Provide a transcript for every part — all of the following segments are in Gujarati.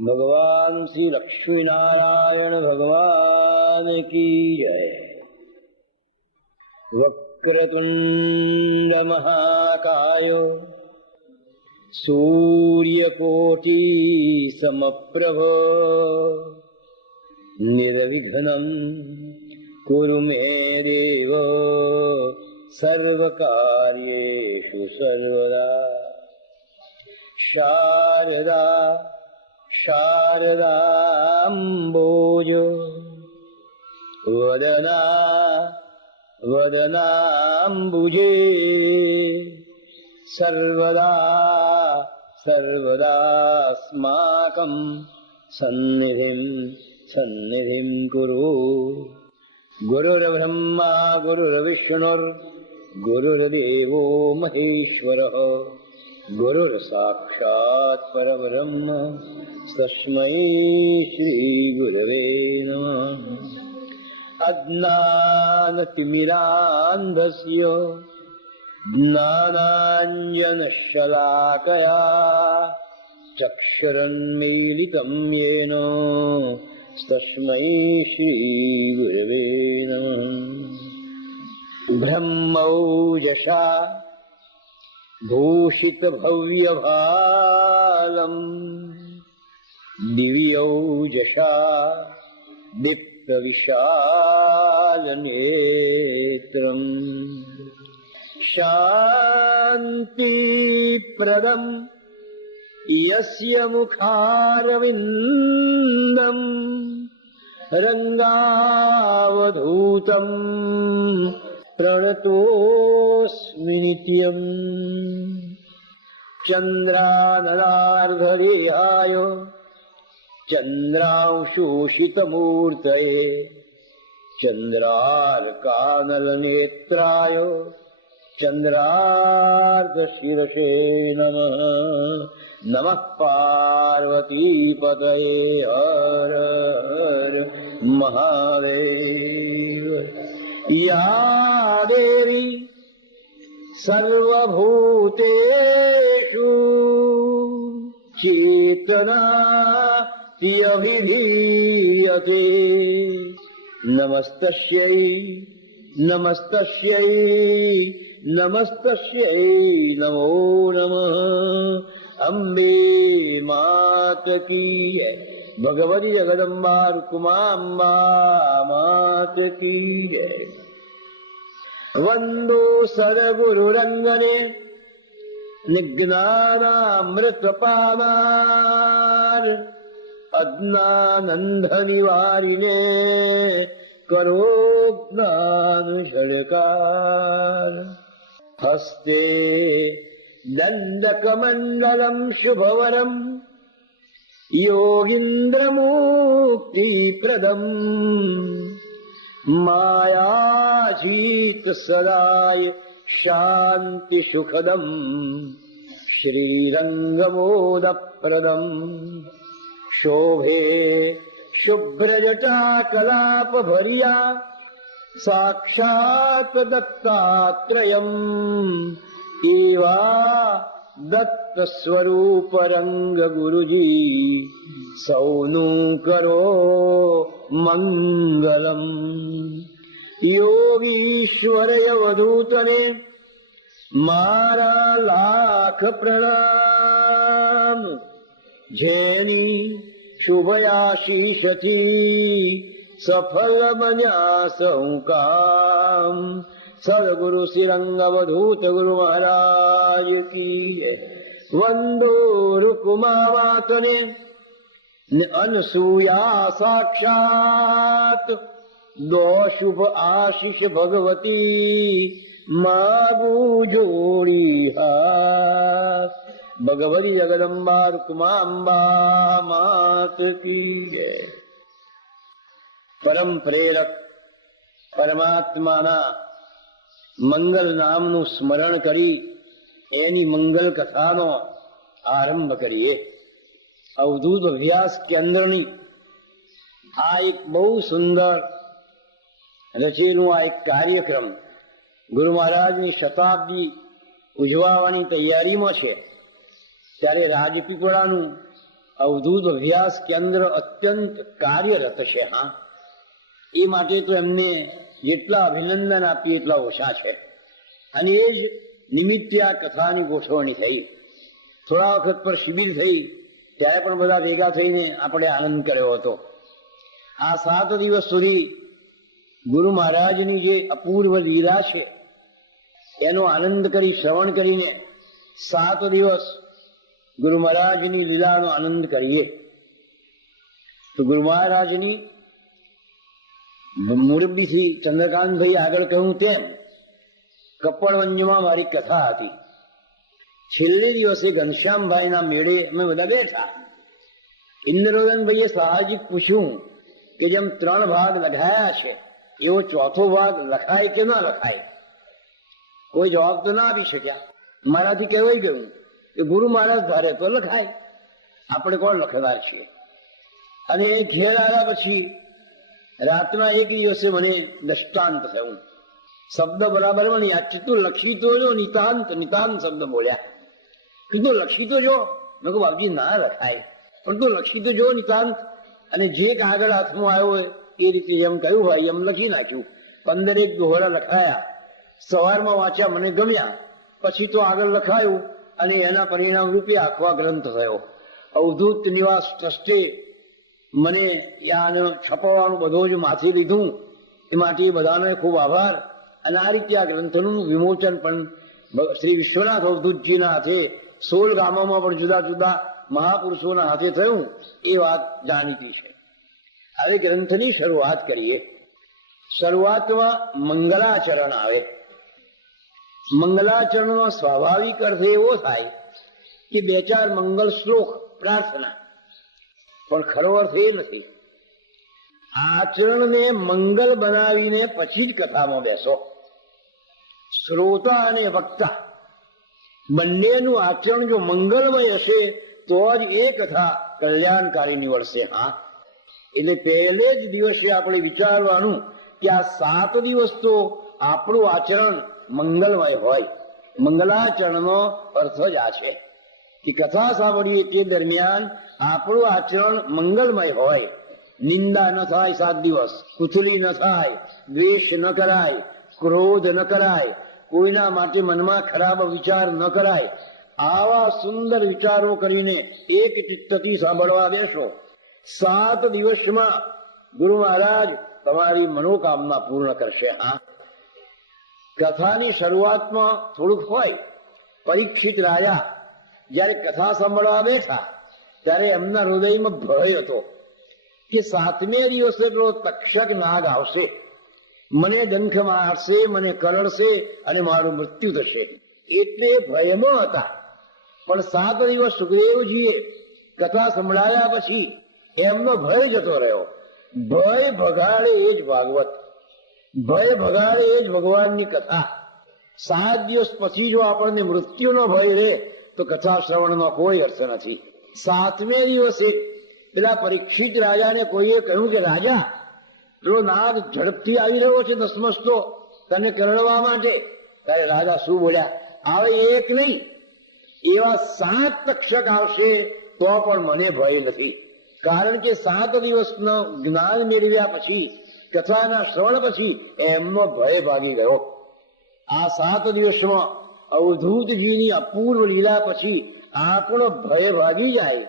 भगवान श्री लक्ष्मी नारायण भगवान की जय। वक्रतुंड महाकायो सूर्यकोटि समप्रभ निर्विघ्नं कुरु मे देव सर्वकार्येषु सर्वदा। शारदा शारदाम्बोजो वदना वदनाम्बुजे सर्वदा सर्वदास्माकं सन्निधिं सन्निधिं कुरु। गुरुर्ब्रह्मा गुरुर्विष्णुर्गुरुर्देवो महेश्वरः गुरुर्साक्षात् परब्रह्म तस्मै श्री गुरवे नमः। अज्ञानतिमिरान्धस्य ज्ञानाञ्जनशलाकया चक्षुरुन्मीलितं येन तस्मै श्री गुरवे नमः। ब्रह्मौजसा भूषित भव्यभालम् दिव्यौजसा दीप्तविशालनेत्रम् शान्तिप्रदम् यस्य मुखारविन्दम् रङ्गावधूतम् प्रणतोऽस्मि नित्यम्। चन्द्रानलार्धदेहाय चन्द्रांशोषितमूर्तये चन्द्रार्कानलनेत्राय चन्द्रार्धशिरसे नमः। नमः पार्वतीपतये हर हर महादेव। या देवी सर्वभूतेषु चेतना अभिधीयते नमस्तस्यै नमस्तस्यै नमस्तस्यै नमो नमः। अम्बे मात की जय। भगवती जगदम्बा रुक्माम्बा मात की जय। वंदो सद्गुरुरंगने निज्ञानामृतपानार अज्ञानंधनिवारिणे करो ज्ञान झलकार। हस्ते दंडकमंडलम शुभवरम योगीन्द्रमुक्तिप्रदम् मायाजीत सदाय शान्तिसुखदम् श्रीरङ्गमोदप्रदम्। शोभे शुभ्रजटाकलापभर्या साक्षात् दत्तात्रेयम् एवा दत्त स्वरूप रंग गुरुजी सौनु करो मंगलम। योगीश्वर अवधूतने मारा लाख प्रणाम। जेनी शुभयाशीषथी सफल बन्या सौ काम। सदगुरु श्रीरंग अवधूत गुरु महाराज की जय। वंदो रुक्मावतने अनसूया साक्षात दो शुभ आशीष भगवती मागू जोड़ी हाथ। भगवती जगदम्बा रुक्माम्बा मात की जय। परम प्रेरक परमात्माना મંગલ નામનું સ્મરણ કરી એની મંગલ કથાનો આરંભ કરીએ। અવધૂત અભ્યાસ કેન્દ્રની આ એક બહુ સુંદર રચેલું આ એક કાર્યક્રમ ગુરુ મહારાજની શતાબ્દી ઉજવવાની તૈયારીમાં છે, ત્યારે રાજપીપળાનું અવધૂત અભ્યાસ કેન્દ્ર અત્યંત કાર્યરત છે. હા, એ માટે તો એમને જેટલા અભિનંદન આપીએ એટલા ઓછા છે. અને એ જ નિમિત્તે આ કથાની ગોઠવણી થઈ. થોડા વખત પર શિબિર થઈ ત્યારે પણ બધા ભેગા થઈને આપણે આનંદ કર્યો હતો. આ 7 દિવસ સુધી ગુરુ મહારાજની જે અપૂર્વ લીલા છે એનો આનંદ કરી શ્રવણ કરીને 7 દિવસ ગુરુ મહારાજની લીલાનો આનંદ કરીએ. તો ગુરુ મહારાજની મુરબ્બીથી ચંદ્રકાંતભાઈ આગળ કહ્યું તેમ કપડવંજમાં મારી કથા હતી. છેલ્લે દિવસે ઘનશ્યામભાઈના મેળે અમે બધા બેઠા. ઇન્દ્રવદનભાઈએ સાહજિક પૂછ્યું કે જેમ 3 ભાગ લખાયા છે એવો 4થો ભાગ લખાય કે ના લખાય? કોઈ જવાબ તો ના આપી શક્યા. મારાથી કહેવાય ગયું કે ગુરુ મહારાજ ધારે તો લખાય, આપણે કોણ લખનાર છીએ. અને એ ઘેર આવ્યા પછી રાતના એક દિવસે મને દ્રષ્ટાંત થયું. શબ્દ બરાબર મને યાદ છે. તું લખી તો જો, નિતાંત નિતાંત શબ્દ બોલ્યા. કીધું લખી તો જો. મેં કહું બાપજી ના લખાય, પણ તું લખી તો જો નિતાંત. અને જે કાગળ હાથમાં આવ્યો હોય એ રીતે જેમ કહ્યું ભાઈ એમ લખી નાખ્યું. 15 દોહરા લખાયા. સવારમાં વાંચ્યા, મને ગમ્યા. પછી તો આગળ લખાયું અને એના પરિણામ રૂપે આખો આ ગ્રંથ થયો. અવધૂત નિવાસ ટ્રસ્ટે મને આને છપાવવાનું બધું જ માથે લીધું. એ માટે બધાનો ખૂબ આભાર. અને આ રીતે આ ગ્રંથનું વિમોચન પણ શ્રી વિશ્વનાથ અવધૂતજીના હાથે 16 ગામોમાં પણ જુદા જુદા મહાપુરુષોના હાથે થયું. એ વાત જાણીતી છે. હવે ગ્રંથની શરૂઆત કરીએ. શરૂઆતમાં મંગલાચરણ આવે. મંગલાચરણનો સ્વાભાવિક અર્થ એવો થાય કે 2-4 મંગલ શ્લોક પ્રાર્થના, પણ ખરો અર્થ એ નથી. આચરણને મંગલ બનાવીને પછી જ કથામાં બેસો. શ્રોતા અને વક્તા બંનેનું આચરણ જો મંગલમય હશે તો જ એ કથા કલ્યાણકારી નીવડશે. હા, એટલે પહેલે જ દિવસે આપણે વિચારવાનું કે આ 7 દિવસ તો આપણું આચરણ મંગલમય હોય. મંગલાચરણનો અર્થ જ આ છે કે કથા સાંભળીએ તે દરમિયાન આપણું આચરણ મંગલમય હોય. નિંદા ન થાય 7 દિવસ, કુથલી ન થાય, દ્વેષ ન કરાય, ક્રોધ ન કરાય, કોઈના માટે મનમાં ખરાબ વિચાર ન કરાય. આવા સુંદર વિચારો કરીને એક ચિત્તથી સાંભળવા બેસો. 7 દિવસમાં ગુરુ મહારાજ તમારી મનોકામના પૂર્ણ કરશે. હા, કથાની શરૂઆતમાં થોડુંક હોય. પરીક્ષિત રાજા જયારે કથા સાંભળવા બેઠા ત્યારે એમના હૃદયમાં ભય હતો કે 7મે દિવસે પેલો તક્ષક નાગ આવશે, મને ડંખ મારશે, મને કરડશે અને મારું મૃત્યુ થશે. એટલે ભયમાં હતા. પણ 7 દિવસ સુખદેવજીએ કથા સંભળાયા પછી એમનો ભય જતો રહ્યો. ભય ભગાડે એ જ ભાગવત, ભય ભગાડે એ જ ભગવાનની કથા. 7 દિવસ પછી જો આપણને મૃત્યુનો ભય રહે તો કથા શ્રવણનો કોઈ અર્થ નથી. 7મે દિવસે પેલા પરીક્ષિત રાજાને કોઈએ કહ્યું કે રાજા, પેલો નાગ ઝડપથી આવી રહ્યો છે ધસમસતો તને કરડવા માટે. ત્યારે રાજા શું બોલ્યા? આવે એક નહીં, એવા 7 તક્ષક આવશે તો પણ મને ભય નથી. કારણ કે 7 દિવસનો જ્ઞાન મેળવ્યા પછી, કથાના શ્રવણ પછી એમનો ભય ભાગી ગયો. આ 7 દિવસમાં અવધૂતજીની અપૂર્વ લીલા પછી આપણો ભય ભાગી જાય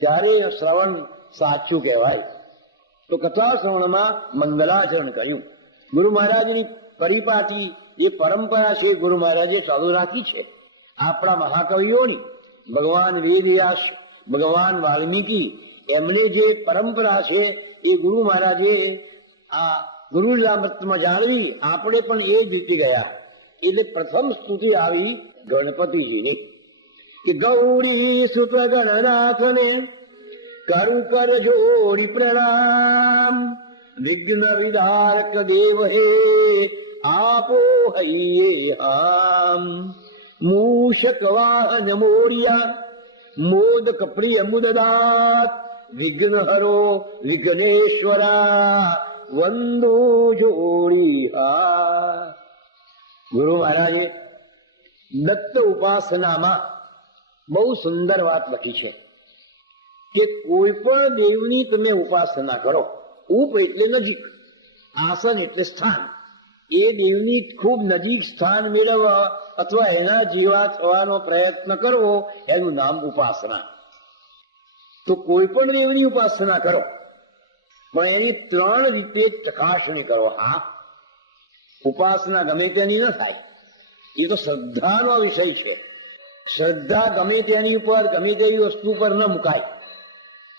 ત્યારે શ્રવણ સાચું કહેવાય. તો કથા શ્રવણમાં મંગલાચરણ કર્યું. ગુરુ મહારાજની પરિપાટી એ પરંપરા છે, ગુરુ મહારાજે ચાલુ રાખી છે. આપણા મહાકવિઓની, ભગવાન વેદવ્યાસ, ભગવાન વાલ્મીકી, એમને જે પરંપરા છે એ ગુરુ મહારાજે આ ગુરુ લીલામૃતમાં જાળવી. આપણે પણ એ જ રીતે ગયા. એટલે પ્રથમ સ્તુતિ આવી ગણપતિજીની કે ગૌરી સુત ગણનાથને કરું કર જોડી પ્રણામ, વિઘ્ન વિધારક દેવ હે આપો હૈયે હામ. મૂષક વાહન મોરિયા મોદક પ્રિય મુદદાત, વિઘ્ન હરો વિઘ્નેશ્વરા વંદો જોડી હા. ગુરુ મહારાજે દત્ત ઉપાસનામાં બહુ સુંદર વાત લખી છે. કે કોઈ પણ દેવની તમે ઉપાસના કરો. ઉપ એટલે નજીક, આસન એટલે સ્થાન. એ દેવની ખૂબ નજીક સ્થાન મેળવવા અથવા એના જેવા થવાનો પ્રયત્ન કરવો એનું નામ ઉપાસના. તો કોઈ પણ દેવની ઉપાસના કરો, પણ એની 3 રીતે ચકાસણી કરો. હા, ઉપાસના ગમે તેની ન થાય, એ તો શ્રદ્ધાનો વિષય છે. શ્રદ્ધા ગમે તેની ઉપર, ગમે તેવી વસ્તુ પર ન મુકાય.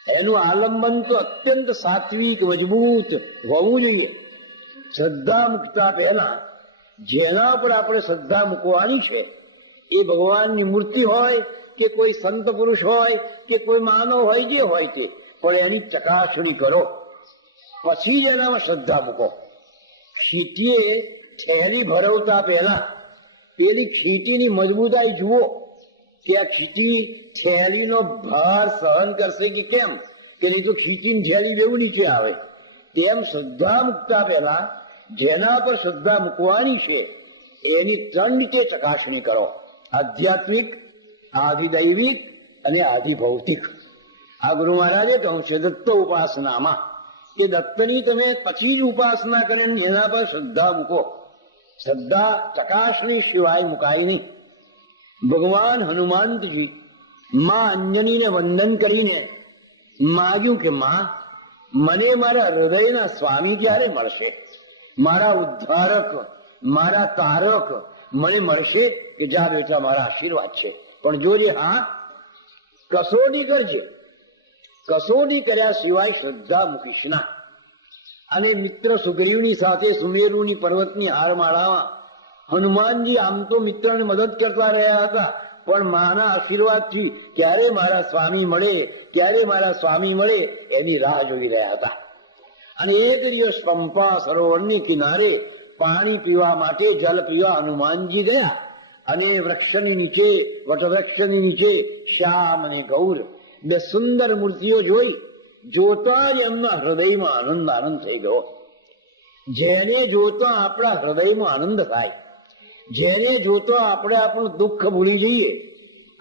એનું આલંબન તો અત્યંત સાત્વિક, મજબૂત હોવું જોઈએ. શ્રદ્ધા મૂકતા પહેલા જેના પર આપણે શ્રદ્ધા મૂકવાની છે એ ભગવાનની મૂર્તિ હોય કે કોઈ સંત પુરુષ હોય કે કોઈ માનવ હોય, જે હોય તે, પણ એની ચકાસણી કરો, પછી જ એનામાં શ્રદ્ધા મૂકો. ખીટીએ થેલી ભરવતા પહેલા પેલી ખીટીની મજબૂતાઈ જુઓ કે આ ખીટી થેલીનો ભાર સહન કરશે કે કેમ, કે નહીં તો ખીટીની થેલી બેવું નીચે આવે. તેમ શ્રદ્ધા મૂકતા પહેલા જેના પર શ્રદ્ધા મૂકવાની છે એની 3 રીતે ચકાસણી કરો. આધ્યાત્મિક, આધિદૈવિક અને આધિભૌતિક. આ ગુરુ મહારાજે કહ્યું છે દત્ત ઉપાસનામાં કે દત્તની તમે પછી જ ઉપાસના કરીને એના પર શ્રદ્ધા મૂકો. શ્રદ્ધા ચકાસણી સિવાય મુકાય નહીં. ભગવાન હનુમાનજી માં અંજનીને વંદન કરીને માગ્યું કે માં, મને મારા હૃદયના સ્વામી ક્યારે મળશે? મારા ઉદ્ધારક, મારા તારક મને મળશે કે જા બેટા, મારા આશીર્વાદ છે, પણ જોજે હા કસોટી કરજે. કસોટી કર્યા સિવાય શ્રદ્ધા મૂકીશ ના. અને મિત્ર સુગ્રીવની સાથે સુમેરુની પર્વતની હારમાળામાં હનુમાનજી આમ તો મિત્રને મદદ કરતા રહ્યા હતા, પણ માના આશીર્વાદથી ક્યારે મારા સ્વામી મળે, ક્યારે મારા સ્વામી મળે એની રાહ જોઈ રહ્યા હતા. અને એક દિવસ પંપા સરોવરની કિનારે પાણી પીવા માટે, જલ પીવા હનુમાનજી ગયા. અને વૃક્ષની નીચે, વટવૃક્ષની નીચે શ્યામ અને ગૌર 2 સુંદર મૂર્તિઓ જોઈ. જોતા જ એમના હૃદયમાં આનંદ થઈ ગયો. જેને જોતા આપણા હૃદયમાં આનંદ થાય, જેને જોતા આપણે આપણું દુઃખ ભૂલી જઈએ,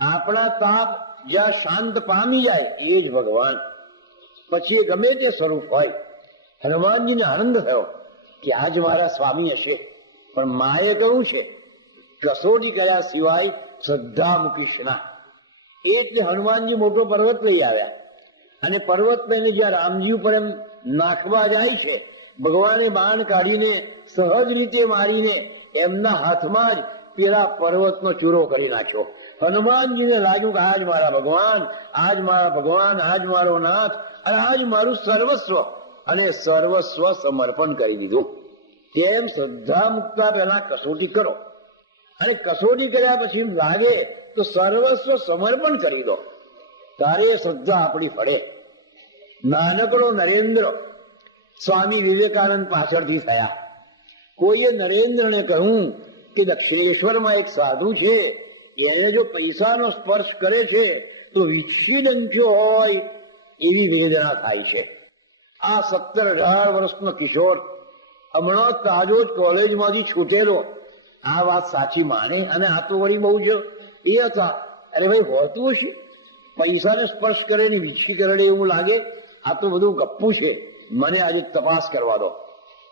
આપણા તાપ જ્યાં શાંત પામી જાય એ જ ભગવાન. પછી ગમે તે સ્વરૂપ હોય. હનુમાનજીને આનંદ થયો કે આજ મારા સ્વામી હશે, પણ માએ કહ્યું છે કસોટી કર્યા સિવાય શ્રદ્ધા મૂકીશ ના. એટલે હનુમાનજી મોટો પર્વત લઈ આવ્યા અને પર્વત લઈને જ્યાં રામજી ઉપર એમ નાખવા જાય છે, ભગવાને બાણ કાઢીને સહજ રીતે મારીને એમના હાથમાં જ પેલા પર્વતનો ચૂરો કરી નાખ્યો. હનુમાનજીને લાગ્યું કે આજ મારા ભગવાન, આજ મારા ભગવાન, આજ મારો નાથ, અને આજ મારું સર્વસ્વ, અને સર્વસ્વ સમર્પણ કરી દીધું. તેમ શ્રદ્ધા મૂકતા પહેલા કસોટી કરો, અને કસોટી કર્યા પછી એમ લાગે તો સર્વસ્વ સમર્પણ કરી દો, તારે શ્રદ્ધા આપણી ફળે. નાનકડો નરેન્દ્ર સ્વામી વિવેકાનંદ પાછળથી થયા. કોઈએ નરેન્દ્રને કહ્યું કે દક્ષિણેશ્વરમાં એક સાધુ છે, એને જો પૈસાનો સ્પર્શ કરે છે તો વિચ્છિદંચ્યો હોય એવી વેદના થાય છે. આ 17-18 વર્ષનો કિશોર હમણાં તાજો જ કોલેજમાંથી છૂટેલો આ વાત સાચી માને? અને આ તો વળી બહુ જ એ હતા. અરે ભાઈ, હોતું હશે, પૈસાને સ્પર્શ કરે ને વિચ્છી કરડે એવું લાગે? આ તો બધું ગપ્પું છે, મને આજે તપાસ કરવા દો.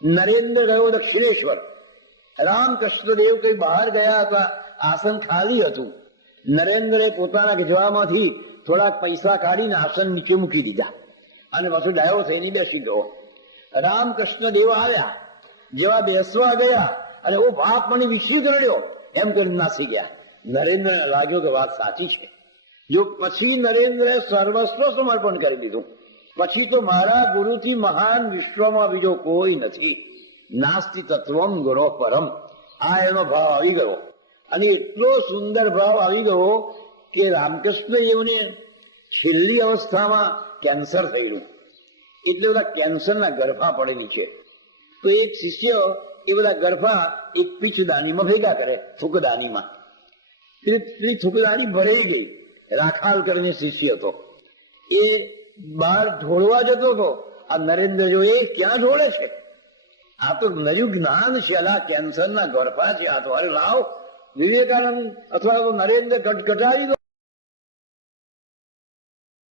નરેન્દ્ર ગયો દક્ષિણેશ્વર. રામકૃષ્ણદેવ કઈ બહાર ગયા હતા, આસન ખાલી હતું. નરેન્દ્રે પોતાના ગજવામાંથી થોડાક પૈસા કાઢીને આસન નીચે મૂકી દીધા અને પાછો ડાયો થઈને બેસી ગયો. રામકૃષ્ણદેવ આવ્યા, જેવા બેસવા ગયા અને ઓ બાપ, મને વિછી કરડ્યો એમ કરીને નાસી ગયા. નરેન્દ્રને લાગ્યો કે વાત સાચી છે. જો પછી નરેન્દ્રે સર્વસ્વ સમર્પણ કરી દીધું. પછી તો મારા ગુરુથી મહાન વિશ્વમાં બીજો કોઈ નથી. નાસ્તિ તત્વમ ગુરો પરમ. આ એનો ભાવ આવી ગયો. અને એટલો સુંદર ભાવ આવી ગયો કે રામકૃષ્ણ દેવને છેલ્લી અવસ્થામાં કેન્સર થયેલું. એટલે બધા કેન્સરના ગરફા પડેલી છે. તો એક શિષ્ય એ બધા ગરફા એક પીચદાનીમાં ભેગા કરે, થૂકદાનીમાં. પેલી થૂકદાની ભરાઈ ગઈ. રાખાલ કરીને શિષ્ય હતો, એ બહાર ઢોળવા જતો હતો. આ નરેન્દ્ર જો એ ક્યાં ઢોળે છે? આ તો નયું જ્ઞાન છે, આ કેન્સરના ગરફા છે. આ તો અરે લાવ, વિવેકાનંદ અથવા તો નરેન્દ્ર ઘટાડી દો.